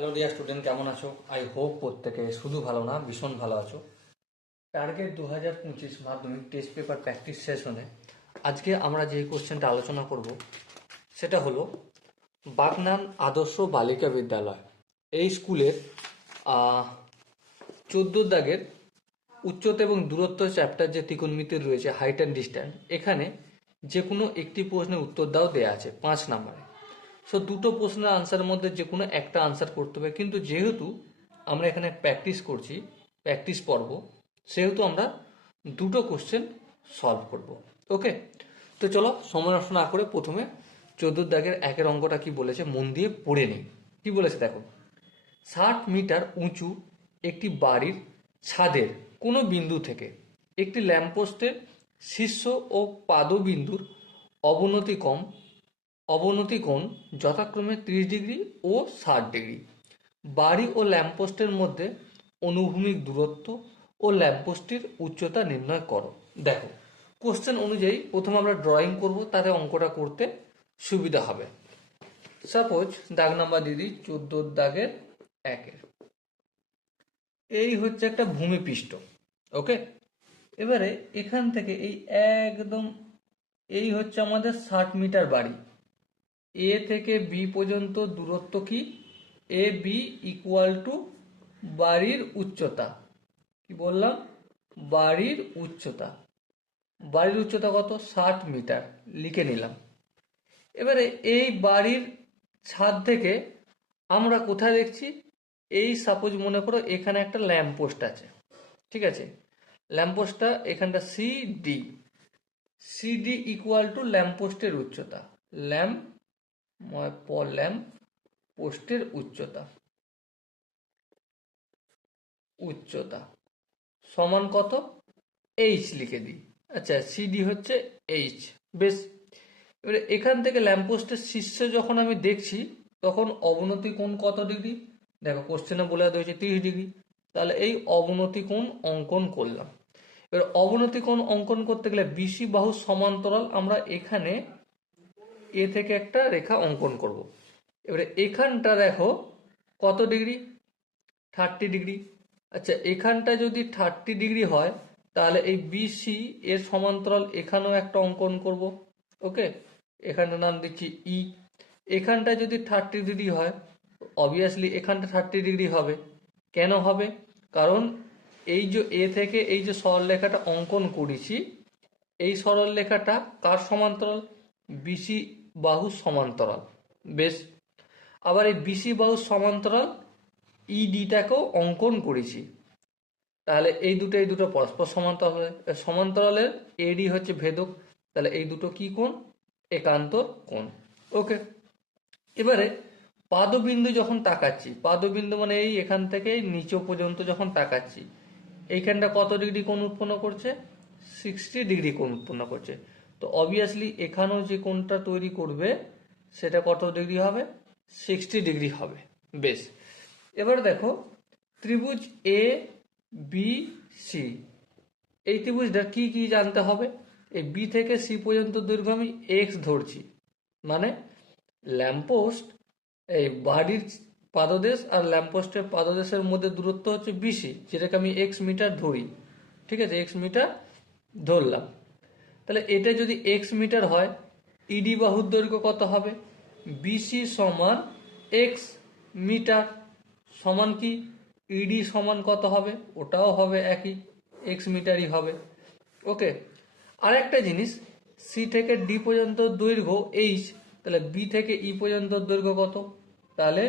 Hello dear student কেমন আছো? I hope প্রত্যেকে শুধু ভালো না, ভীষণ ভালো আছো। টার্গেট দু হাজার পঁচিশ মাধ্যমিক টেস্ট পেপার প্র্যাকটিস সেশনে আজকে আমরা যে কোশ্চেনটা আলোচনা করব, সেটা হলো বাগনান আদর্শ বালিকা বিদ্যালয়। এই স্কুলের চোদ্দ দাগের উচ্চতা এবং দূরত্ব চ্যাপ্টার যে ত্রিকোণমিতির রয়েছে হাইট অ্যান্ড ডিস্ট্যান্স এখানে যে কোনো একটি প্রশ্নের উত্তর দাও দেওয়া আছে, পাঁচ নাম্বারে। সো দুটো প্রশ্নের আনসারের মধ্যে যে কোনো একটা আনসার করতে হবে। কিন্তু যেহেতু আমরা এখানে প্র্যাকটিস করছি প্র্যাকটিস পর্ব, সেহেতু আমরা দুটো কোশ্চেন সলভ করব। ওকে তো চলো, সময় নষ্ট না করে প্রথমে চোদ্দ দাগের একের অঙ্কটা কি বলেছে মন দিয়ে পড়ে নিই। কি বলেছে দেখো? ষাট মিটার উঁচু একটি বাড়ির ছাদের কোনো বিন্দু থেকে একটি ল্যাম্পপোস্টের শীর্ষ ও পাদবিন্দুর অবনতি কম অবনতি কোণ যথাক্রমে ত্রিশ ডিগ্রি ও ষাট ডিগ্রি। বাড়ি ও ল্যাম্পপোস্টের মধ্যে অনুভূমিক দূরত্ব ও ল্যাম্পপোস্টটির উচ্চতা নির্ণয় করো। দেখো কোশ্চেন অনুযায়ী প্রথমে আমরা ড্রয়িং করব, তাতে অঙ্কটা করতে সুবিধা হবে। সাপোজ দাগ নাম্বার দিদি চোদ্দ দাগের একের। এই হচ্ছে একটা ভূমিপৃষ্ঠ ওকে এবারে এখান থেকে এই একদম এই হচ্ছে আমাদের ষাট মিটার বাড়ি। এ থেকে বি পর্যন্ত দূরত্ব কি? এ বি ইকুয়াল টু বাড়ির উচ্চতা। কি বললাম? বাড়ির উচ্চতা। বাড়ির উচ্চতা কত? ষাট মিটার। লিখে নিলাম। এবারে এই বাড়ির ছাদ থেকে আমরা কোথায় দেখছি? এই সাপোজ মনে করো এখানে একটা ল্যাম্প পোস্ট আছে। ঠিক আছে? ল্যাম্প পোস্টটা এখানটা C D C D equal to lamp পোস্টের উচ্চতা। ল্যাম্প ল্যাম্প পোস্টের উচ্চতা। উচ্চতা। সমান কত? এইচ লিখে দিই। আচ্ছা সিডি হচ্ছে এইচ বেশ। এবারে এখান থেকে ল্যাম্পপোস্টের শীর্ষে যখন আমি দেখছি, তখন অবনতি কোণ কত ডিগ্রি? দেখো, কোশ্চেনে বলে দেওয়া হয়েছে তিরিশ ডিগ্রি। তাহলে এই অবনতি কোণ অঙ্কন করলাম। এবার অবনতি কোণ অঙ্কন করতে গেলে বিসি বাহু সমান্তরাল আমরা এখানে এ থেকে একটা রেখা অঙ্কন করব। এবারে এখানটা দেখো কত ডিগ্রি? Thirty degree. আচ্ছা এখানটা যদি থার্টি ডিগ্রি হয়, তাহলে এই বিসি এর সমান্তরাল এখানেও একটা অঙ্কন করব। ওকে? এখানটা নাম দিচ্ছি ই এখানটা যদি থার্টি ডিগ্রি হয় অবভিয়াসলি এখানটা থার্টি ডিগ্রি হবে। কেন হবে? কারণ এই যে এ থেকে এই যে সরল সরলরেখাটা অঙ্কন করেছি, এই সরল সরলরেখাটা কার সমান্তরাল? বিসি বাহু সমান্তরাল। বেশ। আবার এই বিসি বাহু সমান্তরাল ইডিটাকেও অঙ্কন করেছি। তাহলে এই দুটো এই দুটো পরস্পর সমান্তরাল সমান্তরালের এডি হচ্ছে ভেদক। তাহলে এই দুটো কি কোণ? একান্ত কোণ। ওকে এবারে পাদবিন্দু যখন তাকাচ্ছি, পাদবিন্দু মানে এই এখান থেকে নিচে পর্যন্ত যখন তাকাচ্ছি, এইখানটা কত ডিগ্রি কোণ উৎপন্ন করছে? সিক্সটি ডিগ্রি কোণ উৎপন্ন করছে। তো অবভিয়াসলি এখানেও যে কোণটা তৈরি করবে, সেটা কত ডিগ্রি হবে? সিক্সটি ডিগ্রি হবে। বেশ। এবার দেখো, ত্রিভুজ এ বি সি এই ত্রিভুজটা কি কি জানতে হবে? এই বি থেকে সি পর্যন্ত দৈর্ঘ্য আমি এক্স ধরছি। মানে ল্যাম্পোস্ট এই বাড়ির পাদদেশ আর ল্যাম্পোস্টের পাদদেশের মধ্যে দূরত্ব হচ্ছে বিসি যেটাকে আমি এক্স মিটার ধরি। ঠিক আছে এক্স মিটার ধরলাম। তাহলে এটা যদি এক্স মিটার হয় ইডি বাহুর দৈর্ঘ্য কত হবে? বিসি সমান এক্স মিটার। সমান কি? ইডি সমান কত হবে? ওটাও হবে একই এক্স মিটারই হবে। ওকে, আরেকটা জিনিস সি থেকে ডি পর্যন্ত দৈর্ঘ্য এইচ তাহলে বি থেকে ই পর্যন্ত দৈর্ঘ্য কত? তাহলে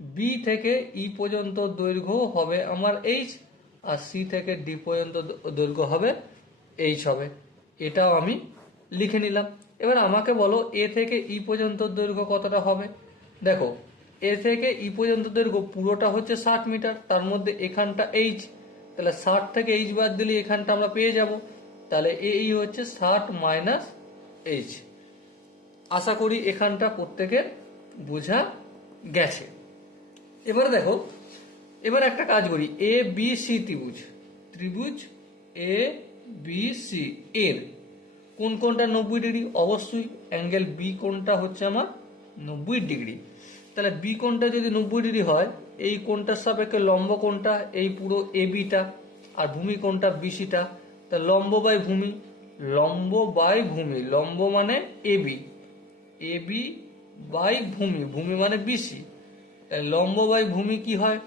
বি থেকে ই পর্যন্ত দৈর্ঘ্য হবে আমার এইচ আর সি থেকে ডি পর্যন্ত দৈর্ঘ্য হবে এইচ হবে। এটাও আমি লিখে নিলাম। এবার আমাকে বলো, এ থেকে ই পর্যন্ত দৈর্ঘ্য কতটা হবে? দেখো, এ থেকে ই পর্যন্ত দৈর্ঘ্য পুরোটা হচ্ছে ষাট মিটার, তার মধ্যে এখানটা এইচ। তাহলে ষাট থেকে এইচ বাদ দিলে এখানটা আমরা পেয়ে যাব। তাহলে এই হচ্ছে ষাট মাইনাস এইচ। আশা করি এখানটা প্রত্যেকের বোঝা গেছে। এবার দেখো, এবার একটা কাজ করি। এ, বি, সি ত্রিভুজ। ত্রিভুজ, এ বি সি এর কোন কোনটা নব্বই ডিগ্রি? অবশ্যই অ্যাঙ্গেল বি কোনটা হচ্ছে আমার নব্বই ডিগ্রি। তাহলে বি কোণটা যদি নব্বই ডিগ্রি হয়, এই কোণটার সাপেক্ষে লম্ব কোণটা এই পুরো এ বিটা আর ভূমি কোণটা বিসিটা তা লম্ব বাই ভূমি, লম্ব বাই ভূমি, লম্ব মানে A B A B by ভূমি ভূমি মানে বিসি লম্ব বাই ভূমি কি হয়?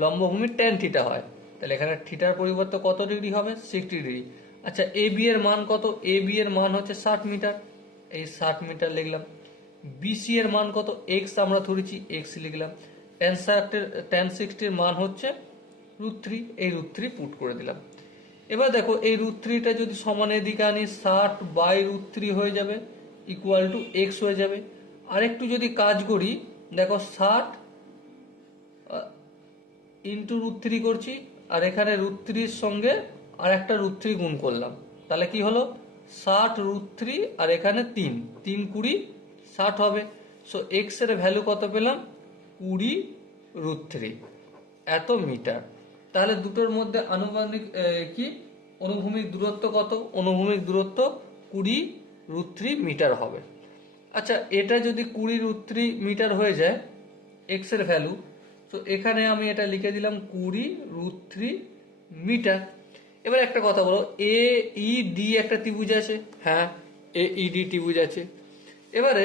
লম্ব ভূমি ট্যান থিটা হয়। তাহলে এখানে থিটার পরিবর্তে কত ডিগ্রি হবে? Sixty degree. আচ্ছা এ বি এর মান কত? এ বি এর মান হচ্ছে ষাট মিটার। এই ষাট মিটার লিখলাম। বিসি এর মান কত? এক্স আমরা ধরেছি এক্স লিখলাম। টেন ষাটের টেন সিক্সটির মান হচ্ছে রুট থ্রি এই রুট থ্রি পুট করে দিলাম। এবার দেখো, এই রুট থ্রিটা যদি সমান এদিকে আনি, ষাট বাই রুট থ্রি হয়ে যাবে ইকুয়াল টু এক্স হয়ে যাবে। আরেকটু যদি কাজ করি, দেখো ষাট ইন্টু রুট থ্রি করছি আর এখানে রুট থ্রির সঙ্গে আর একটা রুট থ্রি গুণ করলাম। তাহলে কি হলো? ষাট রুট থ্রি আর এখানে তিন। তিন কুড়ি, ষাট হবে। সো এক্সের ভ্যালু কত পেলাম? কুড়ি রুট থ্রি এত মিটার। তাহলে দুটোর মধ্যে আনুমানিক কি? অনুভূমিক দূরত্ব কত? অনুভূমিক দূরত্ব কুড়ি রুট থ্রি মিটার হবে। আচ্ছা এটা যদি কুড়ি রুট থ্রি মিটার হয়ে যায় এক্সের ভ্যালু তো এখানে আমি এটা লিখে দিলাম কুড়ি রুট থ্রি মিটার। এবার একটা কথা বলো এ ই ডি একটা ত্রিভুজ আছে? হ্যাঁ এ ই ডি ত্রিভুজ আছে। এবারে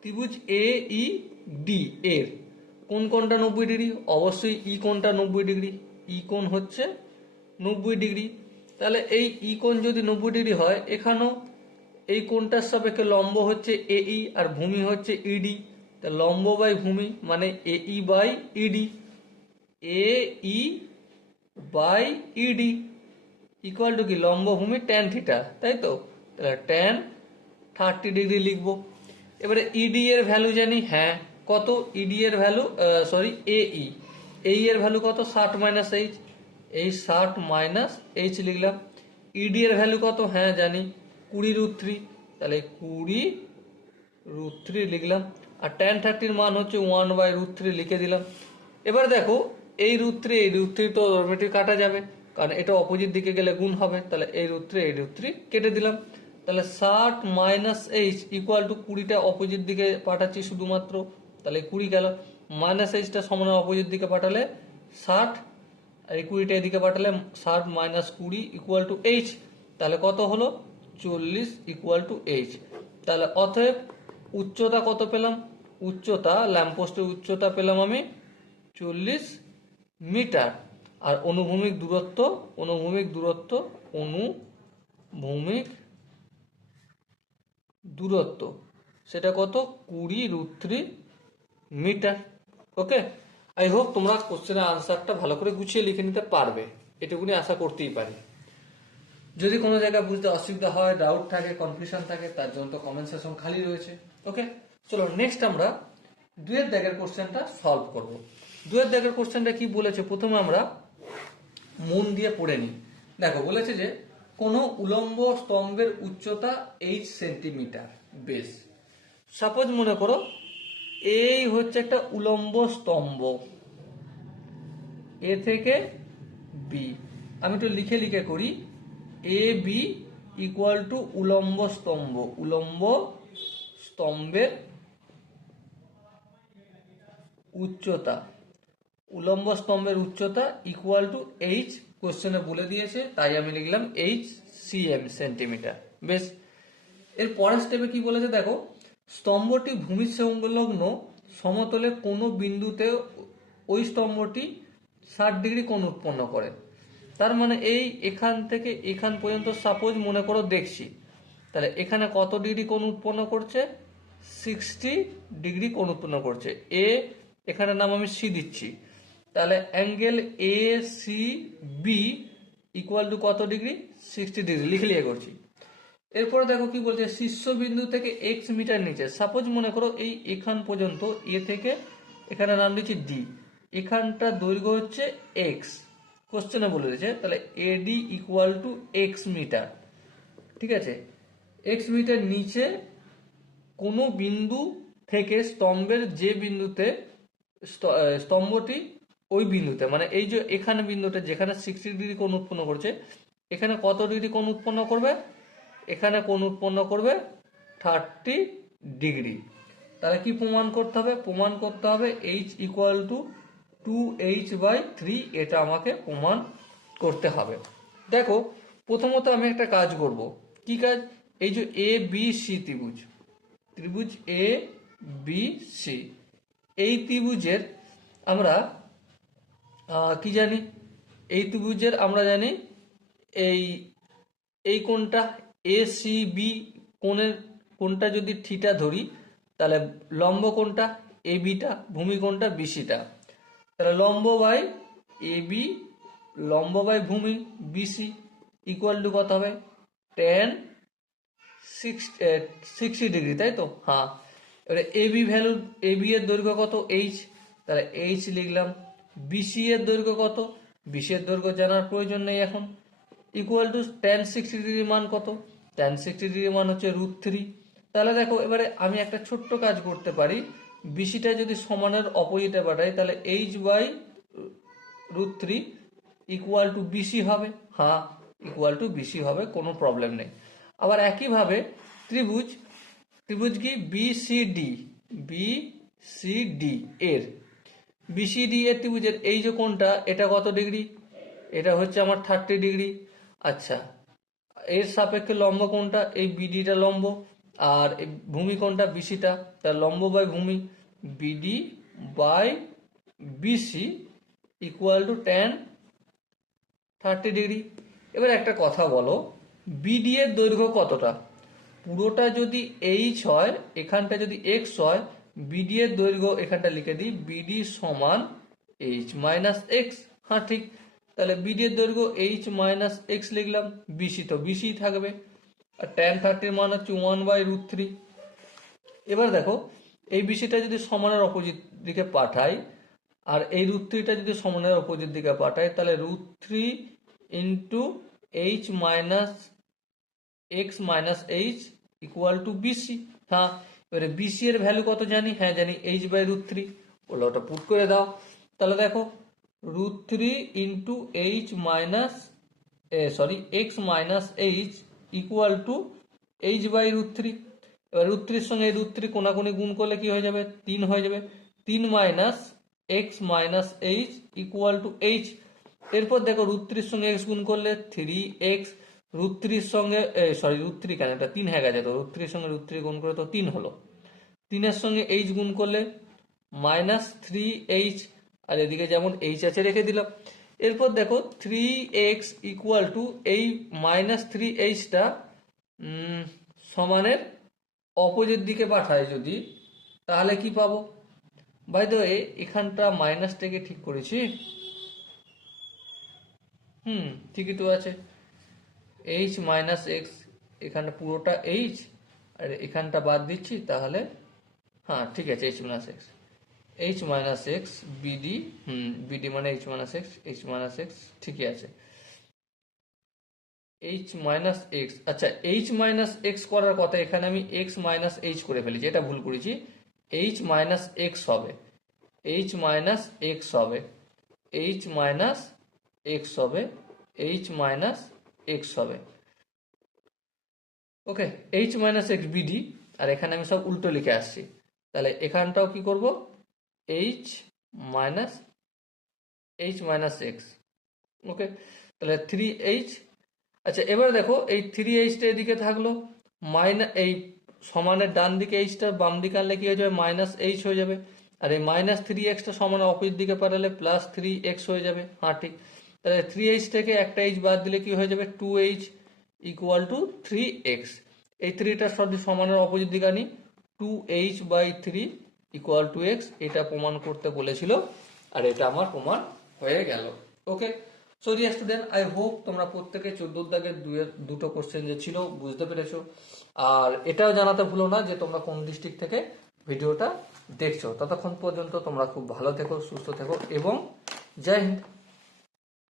ত্রিভুজ এ ই ডি এর কোন কোনটা নব্বই ডিগ্রি? অবশ্যই ই কোনটা নব্বই ডিগ্রি? ই কোন হচ্ছে নব্বই ডিগ্রি। তাহলে এই ই কোণ যদি নব্বই ডিগ্রি হয়, এখানেও এই কোণটার সাপেক্ষে লম্ব হচ্ছে এ ই আর ভূমি হচ্ছে ইডি তা লম্ব বাই ভূমি মানে A E by E D A E by E D equal to কি? লম্ব ভূমি ট্যান থিটা তাই তো? তাহলে ট্যান থার্টি ডিগ্রি লিখব। এবারে ইডি এর ভ্যালু জানি? হ্যাঁ। কত? ইডি এর ভ্যালু সরি এ ই এই এর ভ্যালু কত? ষাট মাইনাস এইচ এই ষাট মাইনাস এইচ লিখলাম। ইডি এর ভ্যালু কত? হ্যাঁ জানি। কুড়ি রুট থ্রি তাহলে কুড়ি রুট থ্রি লিখলাম। আর টেন থার্টির মান হচ্ছে ওয়ান বাই রুট থ্রি লিখে দিলাম। এবার দেখো, এই রুট থ্রি এই রুট থ্রি তো ডরমেটরি কাটা যাবে। কারণ এটা অপোজিট দিকে গেলে গুণ হবে। তাহলে এই রুট থ্রি এই রুট থ্রি কেটে দিলাম। তাহলে ষাট মাইনাস এইচ ইকুয়াল টু কুড়িটা অপোজিট দিকে পাঠাচ্ছি শুধুমাত্র। তাহলে কুড়ি গেল। মাইনাস এইচটা সমান অপোজিট দিকে পাঠালে ষাট। আর এই কুড়িটা এদিকে পাঠালে ষাট মাইনাস কুড়ি ইকুয়াল টু এইচ তাহলে কত হলো? চল্লিশ ইকুয়াল টু এইচ তাহলে অতএব উচ্চতা কত পেলাম? উচ্চতা ল্যাম্পপোস্টের উচ্চতা পেলাম আমি চল্লিশ মিটার। আর অনুভূমিক দূরত্ব অনুভূমিক দূরত্ব অনুভূমিক দূরত্ব, সেটা কত? কুড়ি root three metre. Okay I hope তোমরা কোশ্চেনের আনসারটা ভালো করে গুছিয়ে লিখে নিতে পারবে। এটুকুনি আশা করতেই পারি। যদি কোনো জায়গায় বুঝতে অসুবিধা হয় ডাউট থাকে কনফিউশন থাকে, তার জন্য তো কমেন্ট সেকশন খালি রয়েছে। ওকে চলো নেক্সট আমরা দুয়ের দাগের কোশ্চেনটা সলভ করব। দুয়ের দাগের কোশ্চেনটা কি বলেছে? প্রথমে আমরা মন দিয়ে পড়ে নিই। দেখো, বলেছে যে, কোনো উলম্ব স্তম্ভের উচ্চতা এইট সেন্টিমিটার বেশ সাপোজ মনে করো, এই হচ্ছে একটা উলম্ব স্তম্ভ। এ থেকে বি আমি একটু লিখে লিখে করি। এ বি ইকুয়াল টু উলম্ব স্তম্ভ। উলম্ব স্তম্ভের উচ্চতা। উলম্ব স্তম্ভের উচ্চতা ইকুয়াল টু এইচ কোশ্চেনে বলে দিয়েছে, তাই আমি লিখলাম এইচ সি এম সেন্টিমিটার বেশ, এর পরের স্টেপে কি বলেছে দেখো, স্তম্ভটি ভূমি সংলগ্ন সমতলে কোনো বিন্দুতে ওই স্তম্ভটি ষাট ডিগ্রি কোণ উৎপন্ন করে। তার মানে এই এখান থেকে এখান পর্যন্ত সাপোজ মনে করো দেখছি, তাহলে এখানে কত ডিগ্রি কোণ উৎপন্ন করছে? সিক্সটি ডিগ্রি কোণ উৎপন্ন করছে। এ এখানে নাম আমি সি দিচ্ছি। তাহলে angle A C B equal to কত ডিগ্রি? সিক্সটি ডিগ্রি, লিখে লিখে করছি। এরপরে দেখো কি বলছে, শীর্ষবিন্দু থেকে এক্স মিটার নিচে। সাপোজ মনে করো এই এখান পর্যন্ত এ থেকে এখানে নাম দিচ্ছি ডি এখানটা দৈর্ঘ্য হচ্ছে এক্স কোশ্চেনে বলে দিয়েছে, তাহলে A D equal to X metre. ঠিক আছে? এক্স মিটার নিচে কোনো বিন্দু থেকে স্তম্ভের যে বিন্দুতে স্ত- স্তম্ভটি ওই বিন্দুতে মানে এই যে এখানে বিন্দুটা, যেখানে সিক্সটি ডিগ্রি কোণ উৎপন্ন করছে, এখানে কত ডিগ্রি কোণ উৎপন্ন করবে? এখানে কোণ উৎপন্ন করবে থার্টি ডিগ্রি তাহলে কি প্রমাণ করতে হবে? প্রমাণ করতে হবে H equal to two H by three এটা আমাকে প্রমাণ করতে হবে। দেখো, প্রথমত আমি একটা কাজ করব। কি কাজ? এই যে এ বি সি ত্রিভুজ। ত্রিভুজ এ বি সি এই ত্রিভুজের আমরা কি জানি? এই ত্রিভুজের আমরা জানি এই এই কোণটা এ সি বি কোণের কোণটা যদি থিটা ধরি, তাহলে লম্ব কোণটা এ বিটা ভূমি কোণটা বিসিটা তাহলে লম্ব বাই এ বি লম্ব বাই ভূমি বিসি ইকুয়াল টু কত হবে? টেন সিক্স সিক্সটি ডিগ্রি তাই তো? হ্যাঁ। এবারে A B value A B এর দৈর্ঘ্য কত? এইচ তাহলে এইচ লিখলাম বিসি এর দৈর্ঘ্য কত? বিসি এর দৈর্ঘ্য জানার প্রয়োজন নেই এখন। Equal to tan sixty degree মান কত? টেন সিক্সটি ডিগ্রি মান হচ্ছে রুট থ্রি তাহলে দেখো, এবারে আমি একটা ছোট্ট কাজ করতে পারি। বিসিটা যদি সমানের অপোজিটে পাঠাই, তাহলে H by root three equal to B C হবে। হ্যাঁ ইকুয়াল টু বিসি হবে, কোনো প্রবলেম নেই। আবার একইভাবে ত্রিভুজ ত্রিভুজ কি? বিসিডি বিসিডি এর। বিসিডি এর ত্রিভুজের এই যে কোনটা এটা কত ডিগ্রি? এটা হচ্ছে আমার থার্টি ডিগ্রি। আচ্ছা এর সাপেক্ষে লম্ব কোনটা এই বিডিটা লম্ব আর ভূমি কোনটা বিসিটা তার লম্ব বাই ভূমি B D by B C equal to tan thirty degree. এবার একটা কথা বলো বিডি এর দৈর্ঘ্য কতটা? পুরোটা যদি এইচ হয়, এখানটা যদি এক্স হয় বিডি এর দৈর্ঘ্য এখানটা লিখে দিই বিডি সমান এইচ মাইনাস এক্স হ্যাঁ ঠিক। তাহলে বিডি এর দৈর্ঘ্য এইচ মাইনাস এক্স লিখলাম বিসি তো বিসি থাকবে। আর টেন থার্টির মান হচ্ছে ওয়ান বাই রুট থ্রি এবার দেখো, এই বিসিটা যদি সমানের অপোজিট দিকে পাঠাই, আর এই রুট থ্রিটা যদি সমানের অপোজিট দিকে পাঠাই, তাহলে root three into H minus X minus H equal to B C হ্যাঁ এবারে বিসি এর ভ্যালু কত জানি? হ্যাঁ জানি এইচ বাই রুট থ্রি বলে ওটা পুট করে দাও। তাহলে দেখো root three into H minus sorry X minus H equal to H by root three এবার রুট থ্রির সঙ্গে এই রুট থ্রি কোনাকুনি গুণ করলে কি হয়ে যাবে? তিন হয়ে যাবে। তিন minus X minus H equal to H এরপর দেখো রুট থ্রির সঙ্গে এক্স গুণ করলে থ্রি এক্স রুট থ্রির সঙ্গে সরি রুট থ্রি কেন? এটা তিন হয়ে গেছে তো। রুট থ্রির সঙ্গে রুট থ্রি গুণ করে তো তিন হলো। তিনের সঙ্গে এইচ গুণ করলে মাইনাস থ্রি এইচ আর এদিকে যেমন এইচ আছে রেখে দিলাম। এরপর দেখো থ্রি এক্স ইকুয়াল টু এই মাইনাস থ্রি এইচটা সমানের অপোজিট দিকে পাঠায় যদি, তাহলে কি পাবো? বাই দ্য এখানটা মাইনাসটাকে ঠিক করেছি? হুম, ঠিকই তো আছে। এইচ মাইনাস এক্স এখানে পুরোটা এইচ আর এখানটা বাদ দিচ্ছি তাহলে হ্যাঁ ঠিক আছে H minus X H minus X B D hmm B D মানে H minus X H minus X ঠিকই আছে এইচ মাইনাস এক্স আচ্ছা এইচ মাইনাস এক্স করার কথা এখানে আমি এক্স মাইনাস এইচ করে ফেলেছি এটা ভুল করেছি এইচ মাইনাস এক্স হবে এইচ মাইনাস এক্স হবে এইচ মাইনাস এক্স হবে এইচ মাইনাস এক্স হবে। Okay H minus X B D আর এখানে আমি সব উল্টো লিখে আসছি। তাহলে এখানটাও কি করব? H minus H minus X okay তাহলে থ্রি এইচ আচ্ছা এবার দেখো, এই থ্রি এইচটা এদিকে থাকল। মাইনাস এই সমানের ডান দিকে এইচটা বাম দিকে আনলে কি হয়ে যাবে? মাইনাস এইচ হয়ে যাবে। আর এই মাইনাস থ্রি এক্সটা সমানের অপোজিট দিকে পাঠালে প্লাস থ্রি এক্স হয়ে যাবে। হ্যাঁ ঠিক। তাহলে থ্রি এইচ থেকে একটা এইচ বাদ দিলে কি হয়ে যাবে? Two H equal to three X এই থ্রিটার সবই সমানের অপোজিট দিকে আনি। Two H by three equal to X এটা প্রমাণ করতে বলেছিল, আর এটা আমার প্রমাণ হয়ে গেল। Okay so dear student I hope তোমরা প্রত্যেকে চোদ্দ দাগের দুটো কোশ্চেন যে ছিল, বুঝতে পেরেছ। আর এটাও জানাতে ভুলো না যে তোমরা কোন ডিস্ট্রিক্ট থেকে ভিডিওটা দেখছ। ততক্ষণ পর্যন্ত তোমরা খুব ভালো থেকো, সুস্থ থেকো, এবং জয় হিন্দ।